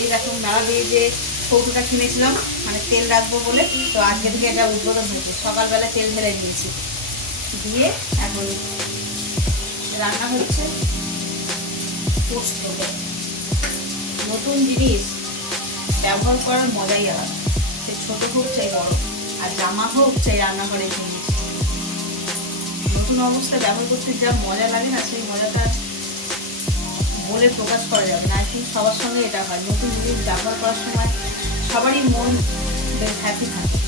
এই দেখো মেলা দিয়ে যে কৌটোটা কিনেছিলাম মানে তেল রাখব বলে, তো আজকে থেকে এটা উদ্বোধন হয়েছে। সকালবেলা তেল ঢেলে দিয়েছি দিয়ে এখন রান্না হচ্ছে নতুন জিনিস ব্যবহার করার মজাই আলাদা। সে ছোটো হোক চাই বড় আর জামা হোক চাই রান্নাঘরের জিনিস নতুন অবস্থায় ব্যবহার করতে যা মজা লাগে না, সেই মজাটা বলে প্রকাশ করা যাবে না। আই সবার সঙ্গে এটা হয়। নতুন জিনিস ব্যবহার করার সময় সবারই মন বেশ হ্যাপি থাকে।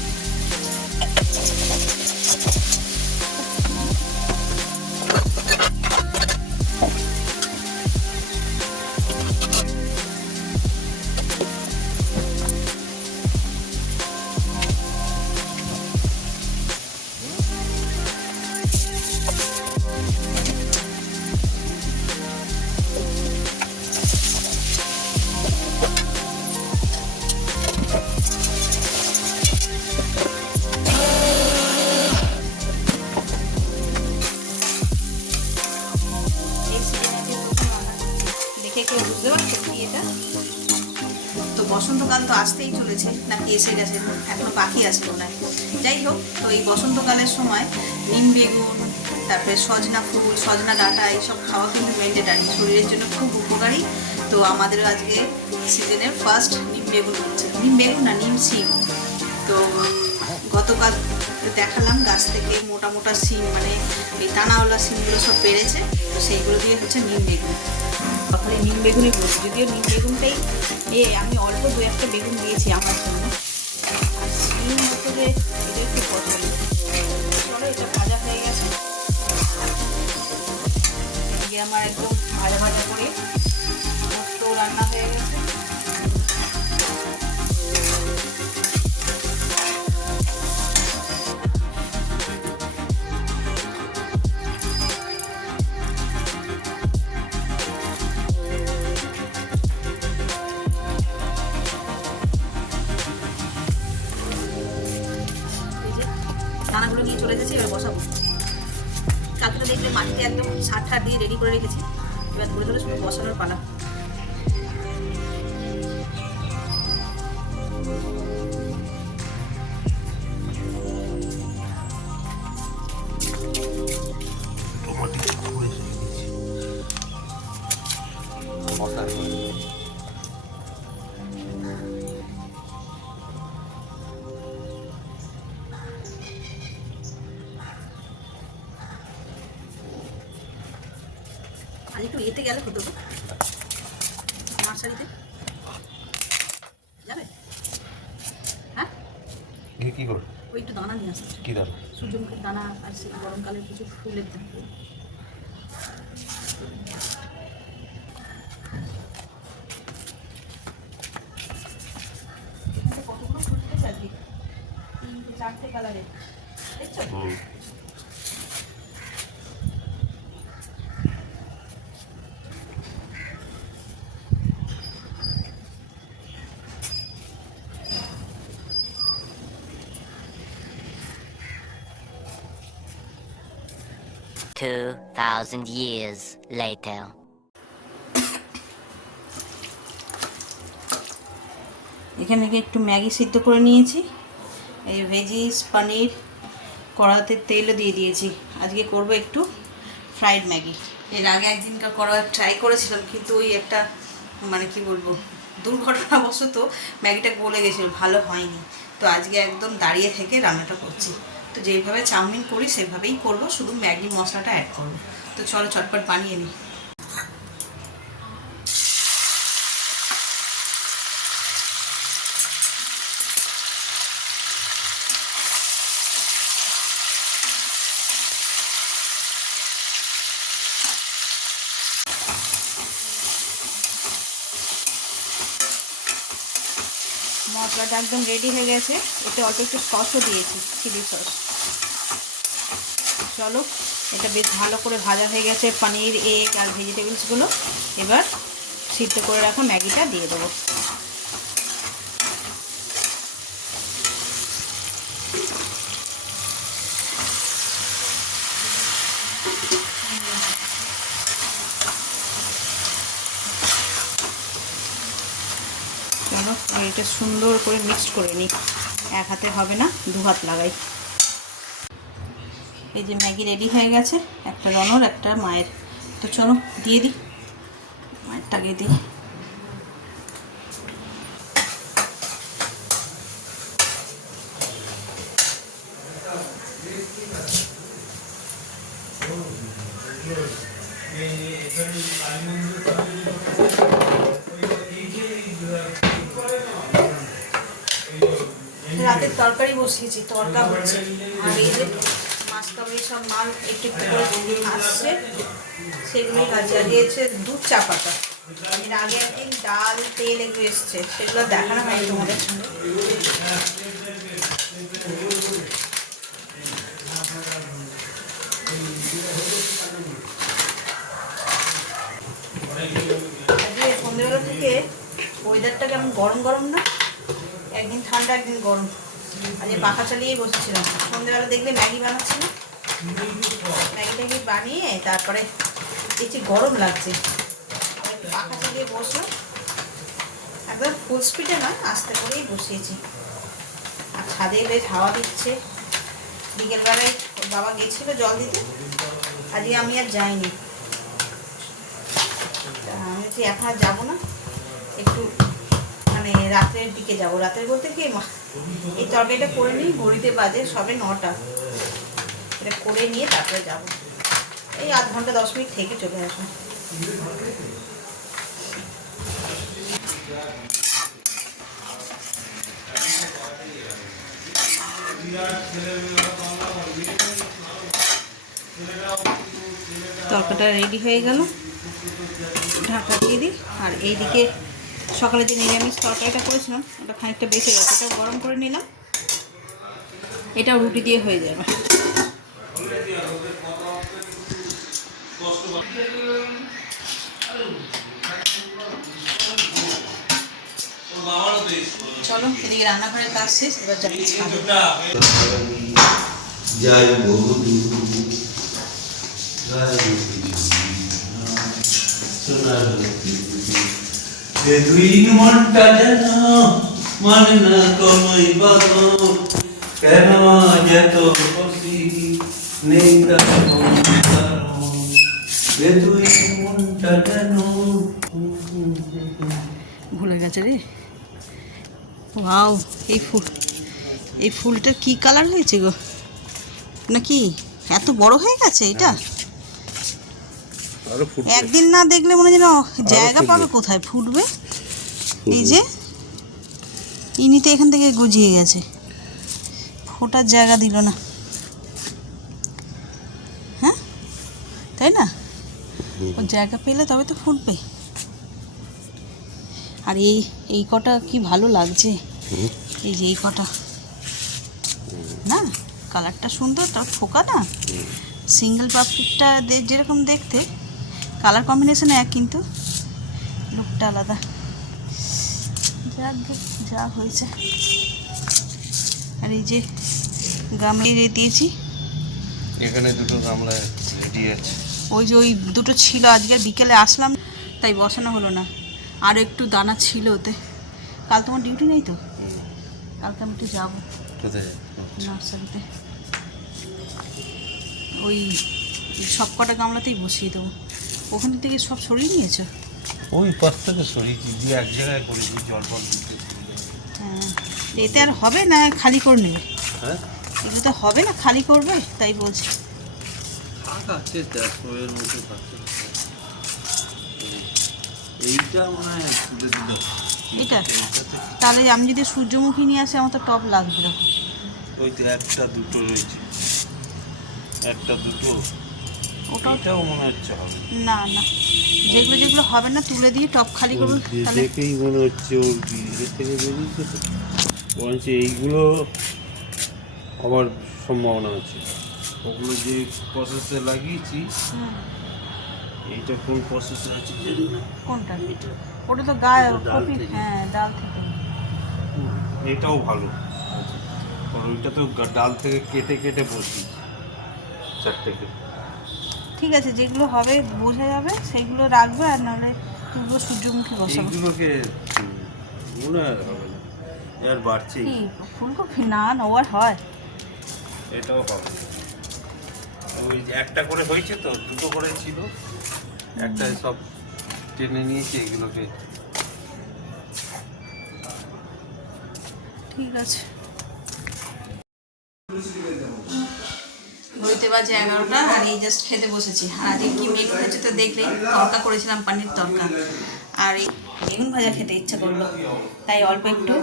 চলেছে নাকি এসে গেছে এখনও? বাকি আছে হয়। যাই হোক, তো এই বসন্তকালের সময় নিম বেগুন, তারপরে সজনা ফুল, সজনা ডাঁটা, এইসব খাওয়া কিন্তু ম্যান্ডেটারি শরীরের জন্য খুব উপকারী। তো আমাদের আজকে সিজনের ফার্স্ট নিম বেগুন হচ্ছে। নিম বেগুন না, নিম সিম তো গতকাল দেখালাম গাছ থেকে মোটা মোটা সিম মানে এই দানাওয়ালা সিমগুলো সব পেরেছে তো সেইগুলো দিয়ে হচ্ছে নিম বেগুন। তখন নিম বেগুনই যদিও নিম বেগুনটাই এ, আমি অল্প দু একটা বেগুন দিয়েছি আমার জন্য। একটু পছন্দ এটা ভাজা হয়ে গেছে। আমার একদম ভাজা ভাজা করে পোস্ত রান্না হয়ে গেছে। করে রেখেছি। এবার ধরে ধরে আর একটু এতে গেলে হতো। নার্সারিতে যাবে? হ্যাঁ? কি করবে? ওই একটু দানা নিয়ে আসতে। কি দাঁড়ো সূর্যমুখীর দানা আর সেই গরমকালের কিছু ফুলের দানা। কতগুলো ফুল চারটে কালারের দেখছ? Two thousand years later. এখানে একটু ম্যাগি সিদ্ধ করে নিয়েছি? এই ভেজিস পনির কড়াতে তেলও দিয়ে দিয়েছি। আজকে করব একটু ফ্রাইড ম্যাগি। এর আগে একদিনকার করা ট্রাই করেছিলাম, কিন্তু ওই একটা মানে কি বলব, দুর্ঘটনাবশত ম্যাগিটা গলে গেছিল, ভালো হয়নি। তো আজকে একদম দাঁড়িয়ে থেকে রান্নাটা করছি। তো যেইভাবে চাউমিন করি সেভাবেই করব। শুধু ম্যাগি মশলাটা অ্যাড করব। তো চলো চটপট বানিয়ে নিই। মশলাটা একদম রেডি হয়ে গেছে। এতে অল্প একটু সসও দিয়েছি চিলি সস চলো, এটা বেশ ভালো করে ভাজা হয়ে গেছে, পানির এগ আর ভেজিটেবলসগুলো এবার সিদ্ধ করে রাখা ম্যাগিটা দিয়ে দেবো। এটা সুন্দর করে মিক্সড করে নিই। এক হাতে হবে না, দু হাত লাগাই। এই যে ম্যাগি রেডি হয়ে গেছে, একটা রনর, একটা মায়ের। তো চলো, দিয়ে দিই। মায়েরটাকে দিই। রাতের তরকারি বসিয়েছি, তরকা হচ্ছে। আর এই যে মাছ তবে সব মাল একটু একটু করে আসছে, সেগুলোই কাজে দিয়েছে দুধ চা পাতা। এর আগে একদিন ডাল, তেল এগুলো এসছে, সেগুলো দেখানো হয়নি তোমাদের সন্ধ্যেবেলা থেকে ওয়েদারটা কেমন? গরম গরম না? একদিন ঠান্ডা, একদিন গরম। আজকে পাখা চালিয়েই বসেছিলাম। সন্ধ্যেবেলা দেখলে ম্যাগি বানাচ্ছিল ম্যাগি ট্যাগি বানিয়ে তারপরে দেখছি গরম লাগছে। পাখা চালিয়ে বসল একদম ফুল স্পিডে নয় আস্তে করেই বসিয়েছি। আর ছাদে বেশ হাওয়া দিচ্ছে। বিকেলবেলায় বাবা গেছিল জল দিতে। আজকে আমি আর যাইনি। আমি বলছি, এখন আর যাব না। একটু মানে রাত্রের দিকে যাব। রাতের বলতে কি এই তরকারিটা করে নিই, ঘড়িতে বাজে সবে নটা। এটা করে নিয়ে তারপরে যাব। এই আধ ঘণ্টা, দশ মিনিট থেকে চলে আসুন। তরকাটা রেডি হয়ে গেল। ঢাকা দিয়ে দিই। আর এইদিকে সকালে যে নিরামিষ তরকারিটা করেছিলাম, ওটা খানিকটা বেঁচে গেছে। ওটা গরম করে নিলাম। এটাও রুটি দিয়ে হয়ে যাবে। চলো রান্নাঘরের কাজ শেষ, এবার ছাদে। জয় মনটা যেন মানে না বাদর কেন খুশি নেই ভুলে গেছে রে। এই ফুল, এই ফুলটা কি কালার হয়েছে গো? নাকি এত বড় হয়ে গেছে এটা? একদিন না দেখলে মনে যেন জায়গা পাবে কোথায়? ফুটবে? এই যে ইনিতে এখান থেকে গজিয়ে গেছে। ফোটার জায়গা দিল না। হ্যাঁ? তাই না? ও জায়গা পেলে তবে তো ফুটবে। আর এই এই কটা কি ভালো লাগছে? এই যে এই কটা। না কালারটা সুন্দর তার ফোকা না? সিঙ্গেল পাপড়িটা যেরকম দেখতে কালার কম্বিনেশন এক কিন্তু। লুকটা আলাদা। যাক যা হয়েছে। আর এই যে গামলি দিয়েছি। এখানে দুটো গামলা রেডি আছে ওই যে ওই দুটো ছিল আজকে বিকেলে আসলাম তাই বসানো হলো না। আর একটু দানা ছিল ওতে। কাল তোমার ডিউটি নেই তো? কালকে আমি একটু যাব। নার্সারিতে। ওই সব কটা গামলাতেই বসিয়ে দেবো। ওখান থেকে সব সরিয়ে নিয়েছো? ওই পাশ থেকে সরিয়েছি দিয়ে এক জায়গায় করেছি জল ফল দিতে হ্যাঁ এতে আর হবে না খালি করে নেবে হ্যাঁ? এগুলো তো হবে না খালি করবে তাই বলছি। এইটা মনে হয় এটা তাহলে আমি যদি সূর্যমুখী নিয়ে আসি আমার তো টপ লাগবে। ওই তো একটা দুটো রয়েছে। একটা দুটো ওটাও মনে হচ্ছে হবে। না না। যেগুলো যেগুলো হবে না তুলে দিয়ে টপ খালি করব তাহলে দেখেই মনে হচ্ছে ওর ইয়ে থেকে বেরিয়েছে তো বরঞ্চ এইগুলো হওয়ার সম্ভাবনা আছে। ওগুলো যে প্রসেসে লাগিয়েছি এইটা কোন প্রসেসে আছে জানি না। কোনটা? ওটা তো গায়ে কপি থেকে। হ্যাঁ ডাল থেকে। এটাও ভালো। কারণ ওইটা তো ডাল থেকে কেটে কেটে বসি চারটেকে ঠিক আছে যেগুলো হবে বোঝা যাবে সেইগুলো রাখবে আর নাহলে তুলবো সূর্যমুখী বসাবো। এইগুলোকে মনে হয় হবে না। এর বাড়ছে। কি ফুলকপি? না না ও হয়। এটাও হবে ওই যে একটা করে হয়েছে তো দুটো করে ছিল। একটা সব টেনে নিয়েছি এগুলোকে ঠিক আছে। ঘড়িতে বাজে এগারোটা, আর এই জাস্ট খেতে বসেছি। আর আজকে কি মেঘ হয়েছে তো দেখলেই তরকা করেছিলাম পানির তরকা আর এই বেগুন ভাজা খেতে ইচ্ছা করল, তাই অল্প একটু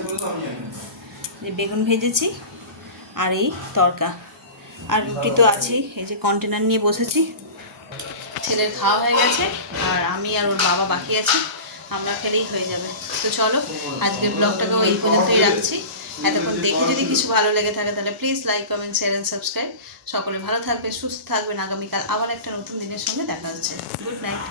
যে বেগুন ভেজেছি আর এই তরকা আর রুটি তো আছেই, এই যে কন্টেনার নিয়ে বসেছি। ছেলের খাওয়া হয়ে গেছে, আর আমি আর ওর বাবা বাকি আছি, আমরা খেলেই হয়ে যাবে। তো চলো, আজকের ব্লগটাকেও এই পর্যন্তই রাখছি। এতক্ষণ দেখে যদি কিছু ভালো লেগে থাকে তাহলে please like comment share and subscribe সকলে ভালো থাকবে, সুস্থ থাকবেন। আগামীকাল আবার একটা নতুন দিনের সঙ্গে দেখা হচ্ছে। Good night